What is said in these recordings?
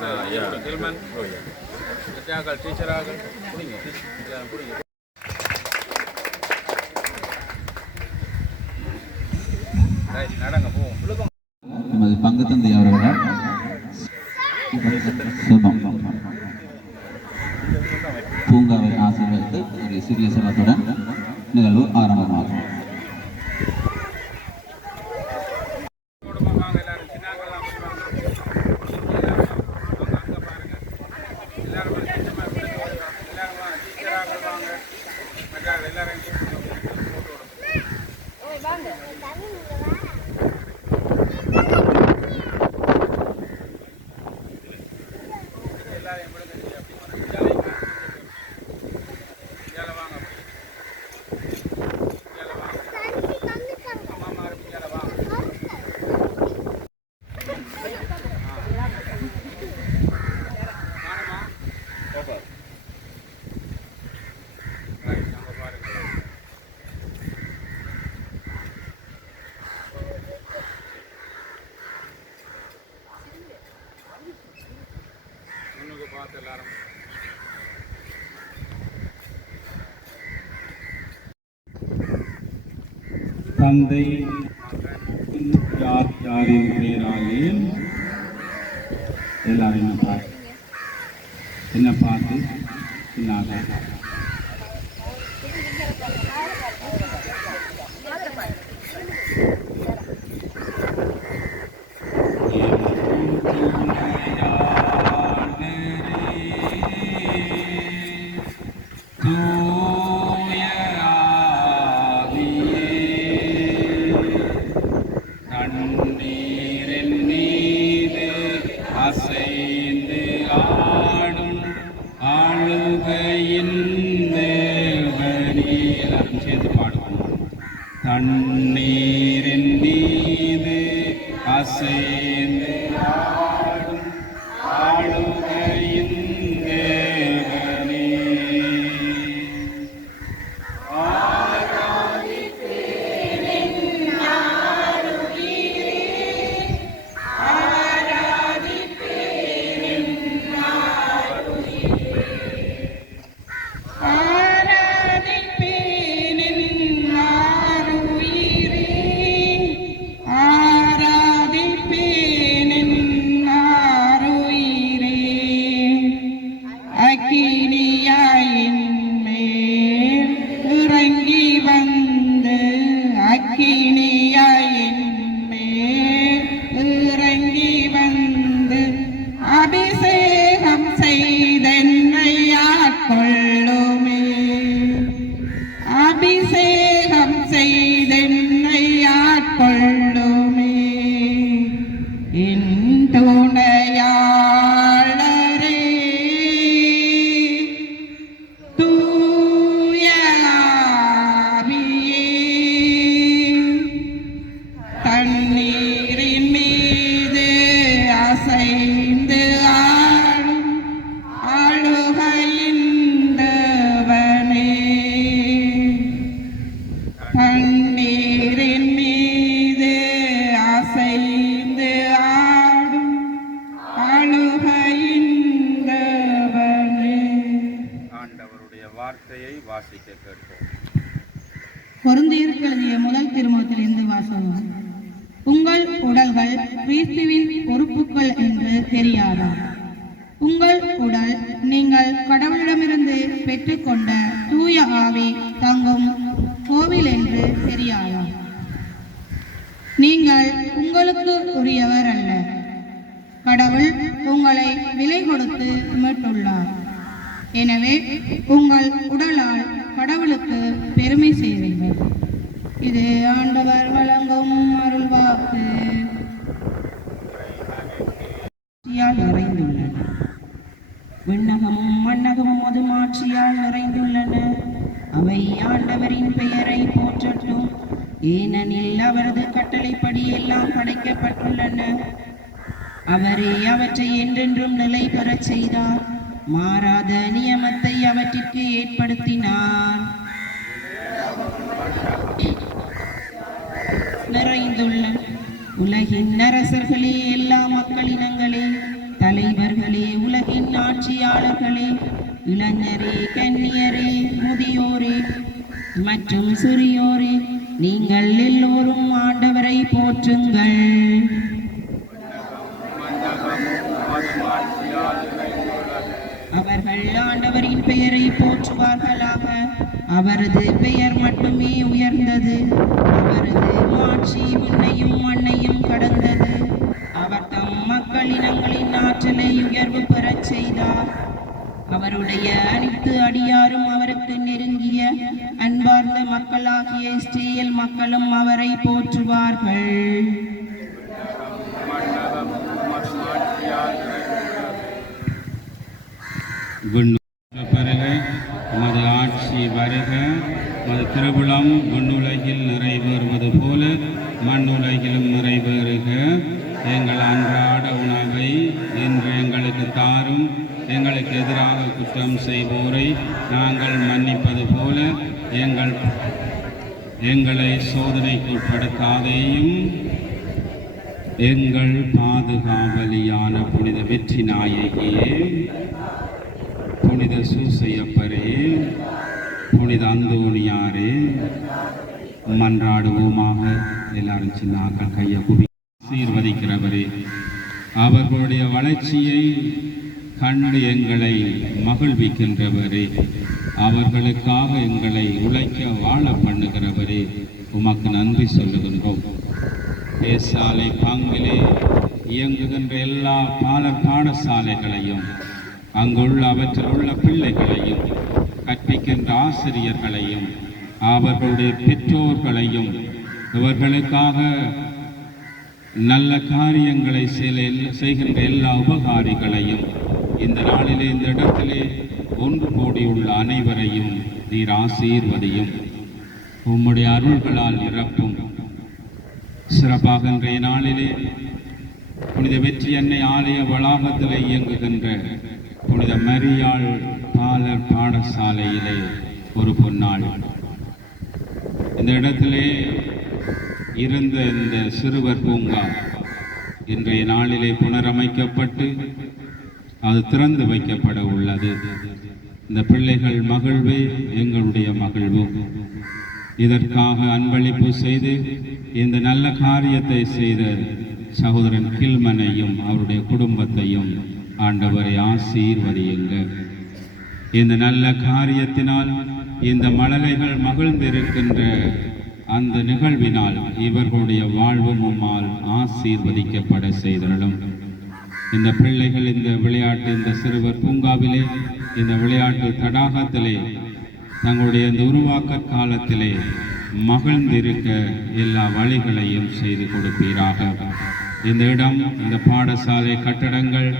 Gentlemen, teacher, நமது பங்கு தந்தை அவர்களால் பூங்காவை ஆசீர்வதித்து ஒரு சிறிய சலத்துடன் நிகழ்வு ஆரம்பமாகும். தந்தை யாரின் பெயராலே எல்லாரும் என்ன பார்த்து பின்னாக தண்ணீரின் மீது அசைந்து ஆடும் ஆளுகையின் தேவனே கொரிந்தியருக்கு எழுதிய முதல் திருமுகத்திலிருந்து வாசகம். உங்கள் உடல்கள் கிறிஸ்துவின் பொறுப்புகள் என்று தெரியாதா? உங்கள் உடல் நீங்கள் கடவுளிடமிருந்து பெற்றுக்கொண்ட தூய ஆவி தங்கும் கோவில் என்று தெரியாதா? நீங்கள் உங்களுக்கு உரியவர் அல்ல, கடவுள் உங்களை விலை கொடுத்து மீட்டுள்ளார். எனவே உங்கள் உடலால் கடவுளுக்கு பெருமை செய்வீர்கள். இது ஆண்டவர் வழங்கும் அருள்வாக்கு. நிறைந்துள்ளன, விண்ணகமும் மண்ணகமும் அது மாட்சியால் நிறைந்துள்ளன. அவை ஆண்டவரின் பெயரை போற்றட்டும், ஏனெனில் அவரது கட்டளைப்படி எல்லாம் படைக்கப்பட்டுள்ளன. அவரே அவற்றை என்றென்றும் நிலை பெறச் செய்தார், மாறாத நியமத்தை அவற்றிற்கு ஏற்படுத்தினார். நிறைந்துள்ள உலகின் அரசர்களே, எல்லா மக்களினங்களே, தலைவர்களே, உலகின் ஆட்சியாளர்களே, இளைஞரே, கன்னியரே, முதியோரே மற்றும் சிறியோரே, நீங்கள் எல்லோரும் ஆண்டவரை போற்றுங்கள். அவர்கள் ஆண்டவரின் பெயரை போற்றுவார்களாக. அவரது பெயர் மட்டுமே உயர்ந்தது. அவரது மாட்சி விண்ணையும் மண்ணையும் கடந்தது. அவர் தம் மக்களினங்களின் ஆற்றலை உயர்வு பெறச் செய்தார். அவருடைய அனைத்து அடியாரும் அவருக்கு நெருங்கிய அன்பார்ந்த மக்களாகிய இஸ்ரேல் மக்களும் அவரை போற்றுவார்கள். பெருக, உமது ஆட்சி வருக, உமது திருவிழம் விண்ணுலகில் நிறைவேறுவது போல மண்ணுலகிலும் நிறைவேறுக. எங்கள் அன்றாட உணவை இன்று எங்களுக்கு தாரும். எங்களுக்கு எதிராக குற்றம் செய்வோரை நாங்கள் மன்னிப்பது போல எங்களை சோதனைக்கு உட்படுத்தாதேயும். எங்கள் பாதுகாவலியான புனித வெற்றி நாயகியே, புனித சூசையப்பரே, புனித அந்தோணியாரே, மன்றாடுவோமாக. எல்லாரும் சின்னாக்கள் கையை குவி ஆசீர்வதிக்கிறவரே, அவர்களுடைய வளர்ச்சியை கண்டு எங்களை மகிழ்விக்கின்றவரே, அவர்களுக்காக எங்களை உழைக்க வாழ பண்ணுகிறவரே, உமக்கு நன்றி சொல்லுகின்றோம். தேசாலை பாங்கிலே இயங்குகின்ற எல்லா பாடசாலைகளையும், அங்குள்ள அவற்றில் உள்ள பிள்ளைகளையும், கற்பிக்கின்ற ஆசிரியர்களையும், அவர்களுடைய பெற்றோர்களையும், இவர்களுக்காக நல்ல காரியங்களை செய்கின்ற எல்லா உபகாரிகளையும், இந்த நாளிலே இந்த இடத்திலே ஒன்று கூடியுள்ள அனைவரையும் நீர் ஆசீர்வதியும். உம்முடைய அருள்களால் நிரப்பும். சிறப்பாக இன்றைய நாளிலே புனித வெற்றி அன்னை ஆலய வளாகத்திலே இயங்குகின்ற புனித மரியாள் பாலர் பாடசாலையிலே ஒரு பொன்னாள். இந்த இடத்திலே இருந்த இந்த சிறுவர் பூங்கா இன்றைய நாளிலே புனரமைக்கப்பட்டு அது திறந்து வைக்கப்பட உள்ளது. இந்த பிள்ளைகள் மகிழ்வே எங்களுடைய மகிழ்வும். இதற்காக அன்பளிப்பு செய்து இந்த நல்ல காரியத்தை செய்த சகோதரன் கில்மனையும் அவருடைய குடும்பத்தையும் ஆண்டவரை ஆசீர்வதியுங்கள். இந்த நல்ல காரியத்தினால் இந்த மழலைகள் மகிழ்ந்திருக்கின்ற அந்த நிகழ்வினால் இவர்களுடைய வாழ்வும் உம்மால் ஆசீர்வதிக்கப்பட செய்தலும். இந்த பிள்ளைகள் இந்த விளையாட்டு, இந்த சிறுவர் பூங்காவிலே, இந்த விளையாட்டு தடாகத்திலே தங்களுடைய இந்த உருவாக்க காலத்திலே மகிழ்ந்திருக்க எல்லா வழிகளையும் செய்து கொடுப்பீராக. இந்த இடம், இந்த பாடசாலை கட்டடங்கள்,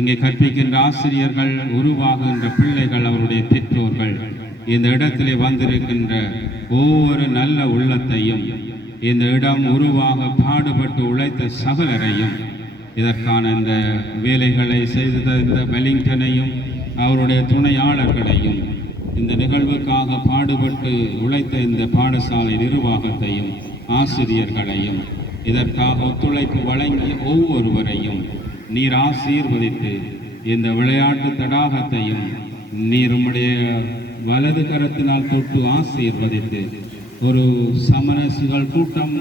இங்கே கற்பிக்கின்ற ஆசிரியர்கள், உருவாகுகின்ற பிள்ளைகள், அவருடைய பெற்றோர்கள், இந்த இடத்திலே வந்திருக்கின்ற ஒவ்வொரு நல்ல உள்ளத்தையும், இந்த இடம் உருவாக பாடுபட்டு உழைத்த சகலரையும், இதற்கான இந்த வேலைகளை செய்த இந்த வெலிங்டனையும் அவருடைய துணையாளர்களையும், இந்த நிகழ்வுக்காக பாடுபட்டு உழைத்த இந்த பாடசாலை நிர்வாகத்தையும் ஆசிரியர்களையும், இதற்காக ஒத்துழைப்பு வழங்கிய ஒவ்வொருவரையும் நீர் ஆசீர்வதித்து இந்த விளையாட்டு தடாகத்தையும் நீர் உம்முடைய வலது கரத்தினால் தொட்டு ஆசீர்வதித்து ஒரு சமரசுகள் கூட்டம்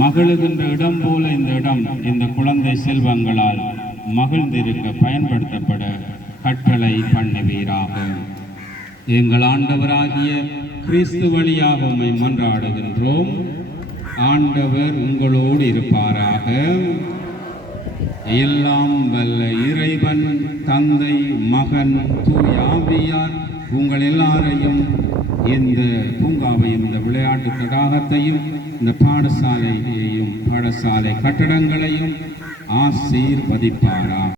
மகிழுகின்ற இடம் போல இந்த இடம் இந்த குழந்தை செல்வங்களால் மகிழ்ந்திருக்க பயன்படுத்தப்பட கட்டளை பண்ணுவீராக. எங்கள் ஆண்டவராகிய கிறிஸ்து வழியாக உம்மை மன்றாடுகின்றோம். ஆண்டவர் உங்களோடு இருப்பாராக. எல்லாம் வல்ல இறைவன் தந்தை, மகன், தூய ஆவியார் உங்கள் எல்லாரையும், இந்த பூங்காவையும், இந்த விளையாட்டு தடாகத்தையும், இந்த பாடசாலையையும், பாடசாலை கட்டடங்களையும் ஆசீர்வதிப்பாராக.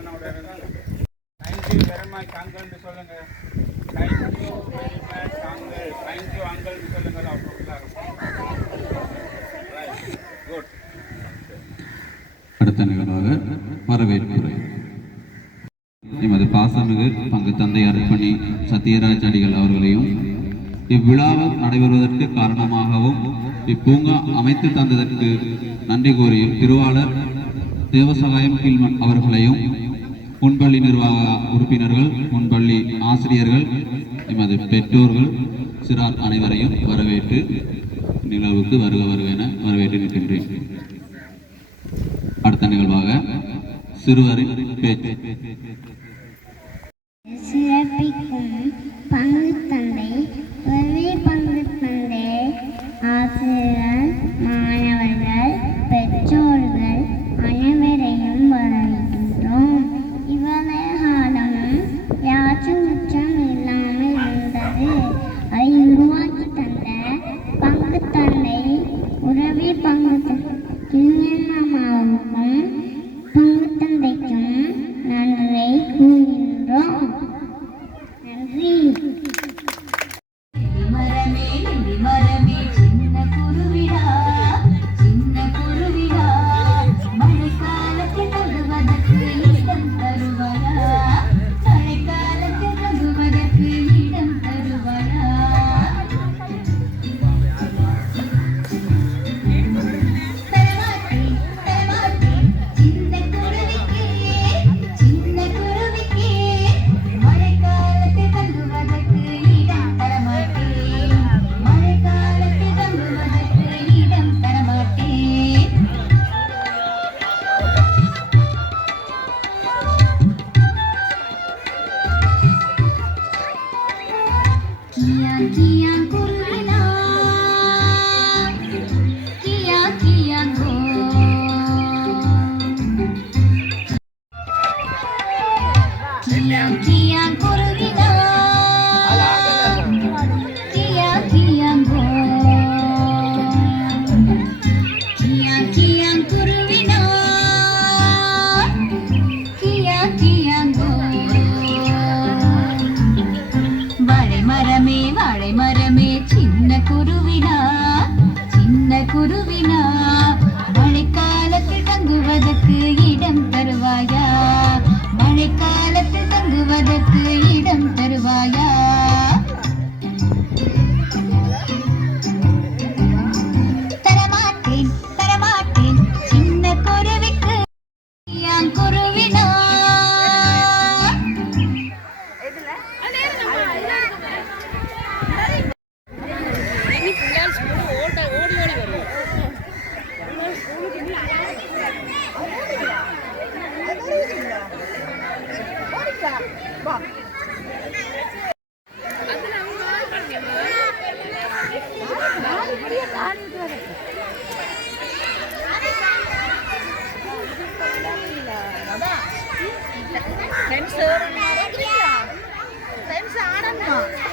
அண்ணாவுடைய தேங்க்யூ வெரி மச் அங்கிள்னு சொல்லுங்க. Thank you very much uncle. Thank you அங்கிள்னு சொல்லுங்க. குட். அடுத்த நிகழ்வாக வரவேற்புரை. எமது பாசமிகு பங்கு தந்தை அர்ப்பணி சத்யராஜ் அடிகள் அவர்களையும் இவ்விழாவை நடைபெறுவதற்கு காரணமாகவும் இப்பூங்கா அமைத்து தந்ததற்கு நன்றி கூறியும் திருவாளர் தேவசகாயம் கீழ்மன் அவர்களையும் முன்பள்ளி நிர்வாக உறுப்பினர்கள், முன்பள்ளி ஆசிரியர்கள், எமது பெற்றோர்கள், சிறார் அனைவரையும் வரவேற்று நிகழ்வுக்கு வருக வருக என வரவேற்று நிற்கின்றேன். அடுத்த நிகழ்வாக சிறுவரின் பேச்சு. சிறப்பிக்கும் பங்கு தந்தை, பங்கு தந்தை, ஆசிரியர், மாணவர்கள், பெற்றோர்கள் அனைவரையும் வரவேற்கின்றோம். இவ்வளவு காலமும் யாச்சும் குற்றம் இல்லாமல் இருந்தது. அதை உருவாக்கி தந்த பங்கு தந்தை, உறவே பங்கு கிளியம்மாவுக்கும் பங்கு தந்தைக்கும் நன்றி கூறுகின்றோம். நன்றி. மரமே சின்ன குருவிடா, சின்ன குருவிடா, மழைக்காலத்தில் தங்குவதற்கு இடம் தருவாயா, மழைக்காலத்தில் தங்குவதற்கு இடம் தருவாயா. தரமாட்டேன் தரமாட்டேன் சின்ன குருவிக்கே, சின்ன குருவிக்கே, மழைக்காலத்தில் தங்குவதற்கு இடம் தரமாட்டேன், மழைக்காலத்தில் தங்குவதற்கு இடம் தரமாட்டேன். கியா கியா குருவினா, கியா கியா கோ. கியா கியா குருவினா, கியா கியா கோ. கியா கியா குருவினா, கியா கியா கோ. வாழை மரமே சின்ன குருவினா, சின்ன குருவினா, மழைக்காலத்தில் தங்குவதற்கு இடம் தருவாயா, மழைக்காலத்தில் தங்குவதற்கு இடம் தருவாயா. தரமாட்டேன் தரமாட்டேன் சின்ன குருவிக்கு, என் குருவினா. Friends,